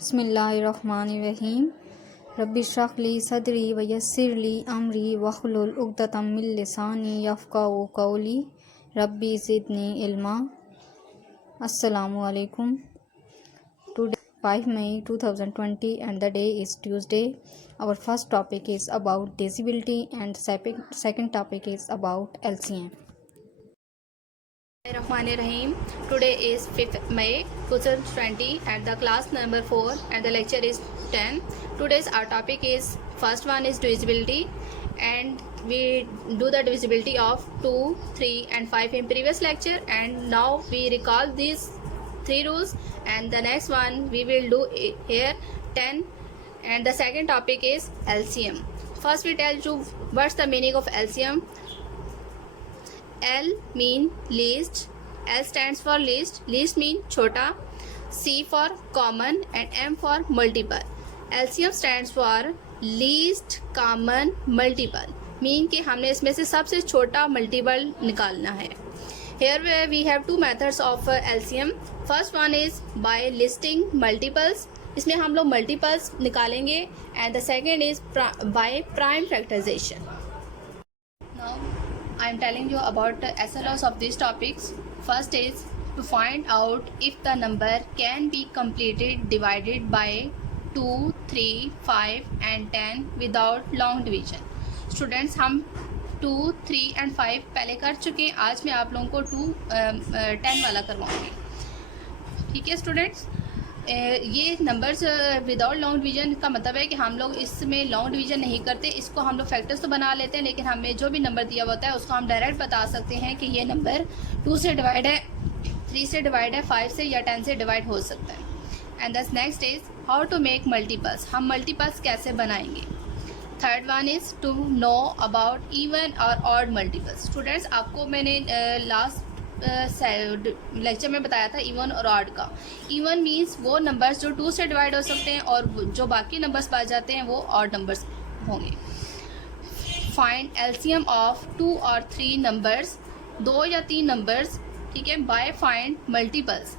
बिस्मिल्लाहिर्रहमानिर्रहीम। रब्बि इश्रह ली सदरी व यस्सिर ली अमरी वहलुल उक़दतम मिन लिसानी यफ़क़हू क़ौली रब्बी ज़िदनी इल्मा। अस्सलामु अलैकुम। Today 5 May 2020 and the day is Tuesday. Our first topic is about divisibility and second topic is about LCM. Rahim. Today is 5th May 2020 and the class number 4 and the lecture is 10. Today's our topic is first one is divisibility and we do the divisibility of 2, 3 and 5 in previous lecture, and now we recall these 3 rules, and the next one we will do here 10, and the second topic is LCM. First we tell you what's the meaning of LCM. L mean least, L stands for least, least mean छोटा, C for common and M for multiple. LCM stands for least common multiple, mean कि हमने इसमें से सबसे छोटा multiple निकालना है. Here we have two methods of LCM. First one is by listing multiples, इसमें हम लोग multiples निकालेंगे, and the second is by prime factorization. Now I am telling you about the SLOs of these topics. First is to find out if the number can be completed divided by 2, 3, 5 and 10 without long division. Students, हम 2, 3 and 5 पहले कर चुके हैं. आज मैं आप लोगों को 10 वाला करवाऊँगी. ठीक है स्टूडेंट्स, ये नंबर्स विदाउट लॉन्ग डिवीजन का मतलब है कि हम लोग इसमें लॉन्ग डिवीजन नहीं करते. इसको हम लोग फैक्टर्स तो बना लेते हैं, लेकिन हमें जो भी नंबर दिया होता है उसको हम डायरेक्ट बता सकते हैं कि ये नंबर 2 से डिवाइड है, 3 से डिवाइड है, 5 से या 10 से डिवाइड हो सकता है. And the next is how to make multiples, हम मल्टीपल्स कैसे बनाएंगे. Third one is to know about even और ऑड मल्टीपल्स. स्टूडेंट्स, आपको मैंने लास्ट लेक्चर में बताया था इवन और ऑड का. इवन मीन्स वो नंबर्स जो 2 से डिवाइड हो सकते हैं और जो बाकी नंबर्स बच जाते हैं वो ऑड नंबर्स होंगे. फाइंड एलसीएम ऑफ 2 और 3 नंबर्स, 2 या 3 नंबर्स. ठीक है, by find multiples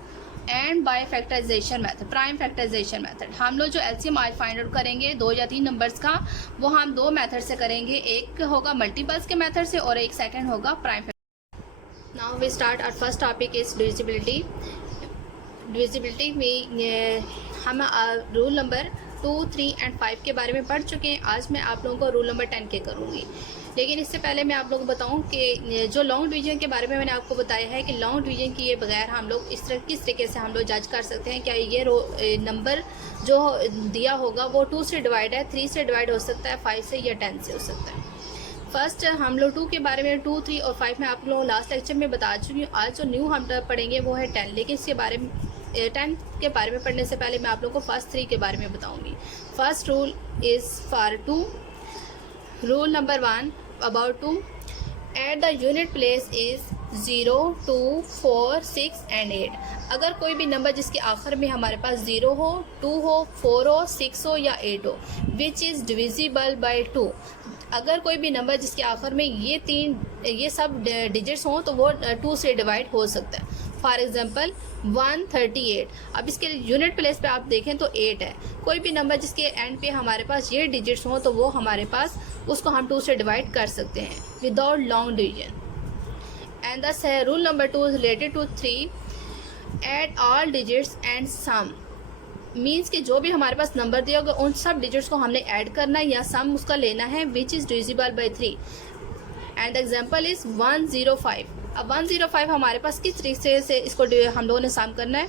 and by factorization method, prime factorization method. हम लोग जो एलसीएम आज फाइंड आउट करेंगे 2 या 3 नंबर्स का, वो हम 2 मेथड से करेंगे. एक होगा मल्टीपल्स के मेथड से और एक सेकेंड होगा prime. Now we start our first topic is divisibility. Divisibility में हम रूल नंबर 2, 3 and 5 के बारे में पढ़ चुके हैं. आज मैं आप लोगों को रूल नंबर 10 के करूँगी, लेकिन इससे पहले मैं आप लोगों को बताऊं कि जो लॉन्ग डिवीजन के बारे में मैंने आपको बताया है कि लॉन्ग डिवीजन किए बगैर हम लोग किस तरीके से हम लोग जज कर सकते हैं क्या ये नंबर जो दिया होगा वो 2 से डिवाइड है, 3 से डिवाइड हो सकता है, 5 से या 10 से हो सकता है. फर्स्ट हम लोग 2 के बारे में 2, 3 और 5 में आप लोगों लास्ट लेक्चर में बता चुकी हूँ. आज जो न्यू हम पढ़ेंगे वो है 10, लेकिन इसके बारे में 10 के बारे में पढ़ने से पहले मैं आप लोगों को फर्स्ट 3 के बारे में बताऊँगी. First rule is for 2. Rule number 1 about 2, at the unit place is 0, 2, 4, 6 and 8. अगर कोई भी नंबर जिसके आखिर में हमारे पास 0 हो, 2 हो, 4 हो, 6 हो या 8 हो, विच इज़ डिविजिबल बाई 2. अगर कोई भी नंबर जिसके आखिर में ये सब डिजिट्स हों तो वो 2 से डिवाइड हो सकता है. For example 138. अब इसके यूनिट प्लेस पे आप देखें तो 8 है. कोई भी नंबर जिसके एंड पे हमारे पास ये डिजिट्स हों तो वो हमारे पास उसको हम 2 से डिवाइड कर सकते हैं without long division. And the rule number 2 is related to 3. Add all digits and sum, means कि जो भी हमारे पास नंबर दिया होगा उन सब डिजिट्स को हमने ऐड करना है या सम उसका लेना है, which is divisible by 3. And the example is 105. अब 105 हमारे पास किस तरीके से इसको हम लोगों ने सम करना है.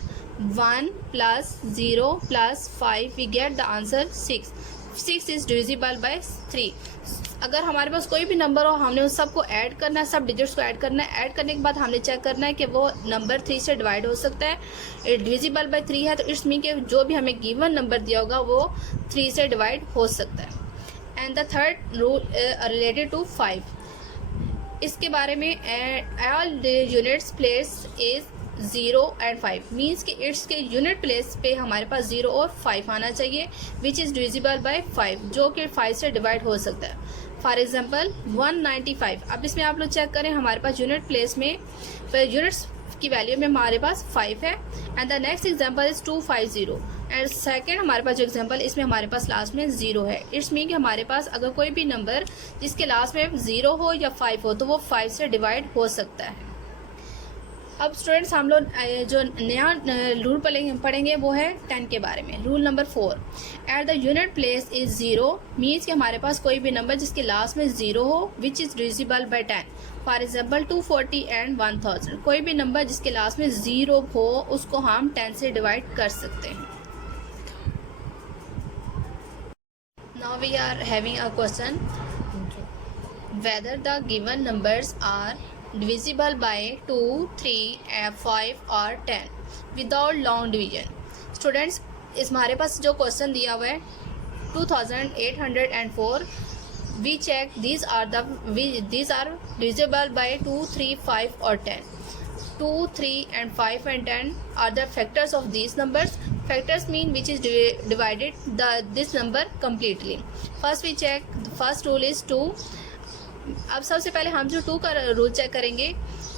1 + 0 + 5 we get the answer 6. 6 is divisible by 3. अगर हमारे पास कोई भी नंबर हो हमने उन सबको ऐड करना है, सब डिजिट्स को ऐड करना है. ऐड करने के बाद हमने चेक करना है कि वो नंबर 3 से डिवाइड हो सकता है, डिविजिबल बाई 3 है, तो इट्स मीन कि जो भी हमें गिवन नंबर दिया होगा वो 3 से डिवाइड हो सकता है. And the third rule related to 5. इसके बारे में all units place is 0 and 5, means कि इट्स के यूनिट प्लेस पे हमारे पास 0 और 5 आना चाहिए, विच इज़ डिविजिबल बाई 5, जो कि 5 से डिवाइड हो सकता है. For example 195. अब इसमें आप लोग चेक करें हमारे पास यूनिट प्लेस में यूनिट्स की वैल्यू में हमारे पास 5 है. And the next example is 250. And second हमारे पास जो एग्जांपल, इसमें हमारे पास लास्ट में 0 है। इट्स मीन कि हमारे पास अगर कोई भी नंबर जिसके लास्ट में 0 हो या 5 हो तो वो 5 से डिवाइड हो सकता है। अब स्टूडेंट्स हम लोग जो नया रूल पढ़ेंगे वो है 10 के बारे में। Rule number 4, at the unit place is 0 means कि हमारे पास कोई भी नंबर जिसके लास्ट में 0 हो which is divisible by 10। For example 240 and 1000, कोई भी नंबर जिसके लास्ट में 0 हो उसको हम 10 से डिवाइड कर सकते हैं। Now we are having a question, whether the given numbers are divisible by 2, 3, 5 or 10 without long division। Students इस हमारे पास जो क्वेश्चन दिया हुआ है 2804, we check these are divisible by 2, 3, 5 or 10। 2, 3 and 5 and 10 are the factors of these numbers। Factors mean which is divided this number completely। First we check, the first rule is 2। अब सबसे पहले हम जो 2 का rule check करेंगे।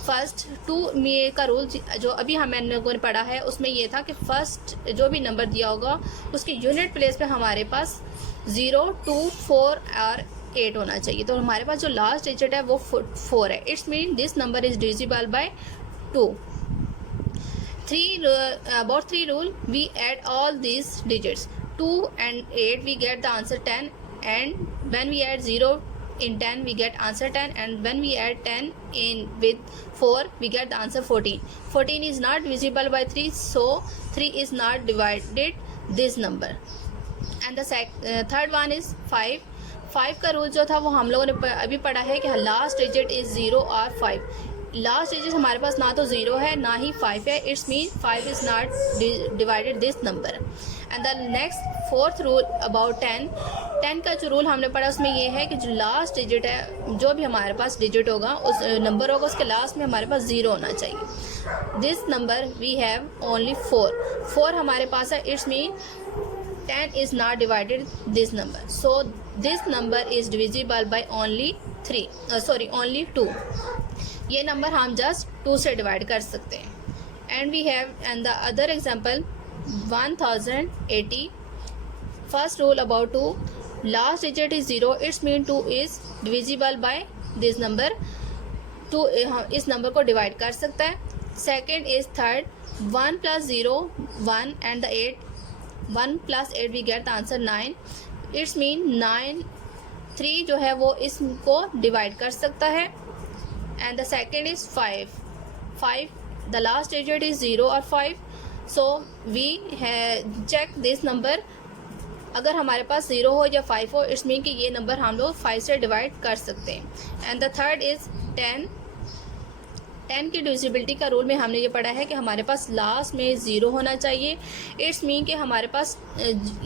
First 2 में का rule जो अभी हम लोगों ने पढ़ा है उसमें ये था कि फर्स्ट जो भी नंबर दिया होगा उसके यूनिट प्लेस पे हमारे पास 0, 2, 4 और 8 होना चाहिए। तो हमारे पास जो लास्ट डिजिट है वो 4 है। It's mean this number is divisible bye 2। About 3 rule, we add all these digits 2 and 8 we get the answer 10, and when we add 0 in 10 we get answer 10, and when we add 10 in with 4 we get the answer 14। 14 is not divisible by 3, so 3 is not divided this number। and the third one is 5। 5 का rule जो था वो हम लोगों ने अभी पढ़ा है कि लास्ट डिजिट इज 0 और 5। लास्ट डिजिट हमारे पास ना तो 0 है ना ही 5 है। It's mean 5 is not divided this number. And the next fourth rule about 10 का जो रूल हमने पढ़ा उसमें ये है कि जो लास्ट डिजिट है, जो भी हमारे पास डिजिट होगा उस नंबर होगा उसके लास्ट में हमारे पास 0 होना चाहिए। This number we have only 4 हमारे पास है। It's mean 10 is not divided this number, so this number is divisible by only 2। ये नंबर हम जस्ट 2 से डिवाइड कर सकते हैं। And we have and the other example 1080। First rule about 2, last digit is 0, it's mean 2 is divisible by this number. 2 इस नंबर को divide कर सकता है। Second is third 1 + 0 1 and the 1 + 8 we get the answer 9। It's mean 9 3 जो है वो इसको डिवाइड कर सकता है। And the second is 5 the last digit is 0 और 5, so we check this number. अगर हमारे पास 0 हो या 5 हो इट्स मीन कि ये नंबर हम लोग 5 से डिवाइड कर सकते हैं। एंड द थर्ड इज 10 की डिविजिबिलिटी का रूल में हमने ये पढ़ा है कि हमारे पास लास्ट में 0 होना चाहिए। इट्स मीन कि हमारे पास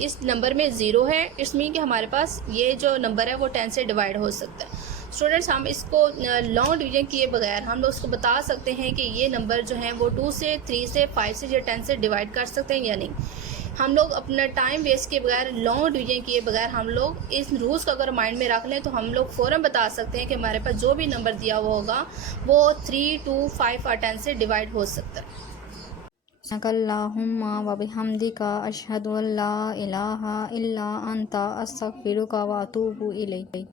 इस नंबर में 0 है। इट्स मीन कि हमारे पास ये जो नंबर है वो 10 से डिवाइड हो सकता है। स्टूडेंट्स हम इसको लॉन्ग डिवीजन किए बगैर हम लोग उसको बता सकते हैं कि ये नंबर जो हैं वो 2 से 3 से 5 से या 10 से डिवाइड कर सकते हैं या नहीं। हम लोग अपना टाइम वेस्ट किए बगैर, लॉन्ग डिवीजन किए बगैर हम लोग इस रूल्स को अगर माइंड में रख लें तो हम लोग फ़ौरन बता सकते हैं कि हमारे पास जो भी नंबर दिया हुआ होगा वो 3, 2, 5 और 10 से डिवाइड हो सकता है। अल्लाहुम्मा व बिहम्दिका अशहदु अल्ला इलाहा इल्ला अंता अस्तगफिरुका व अतूबु इलैक।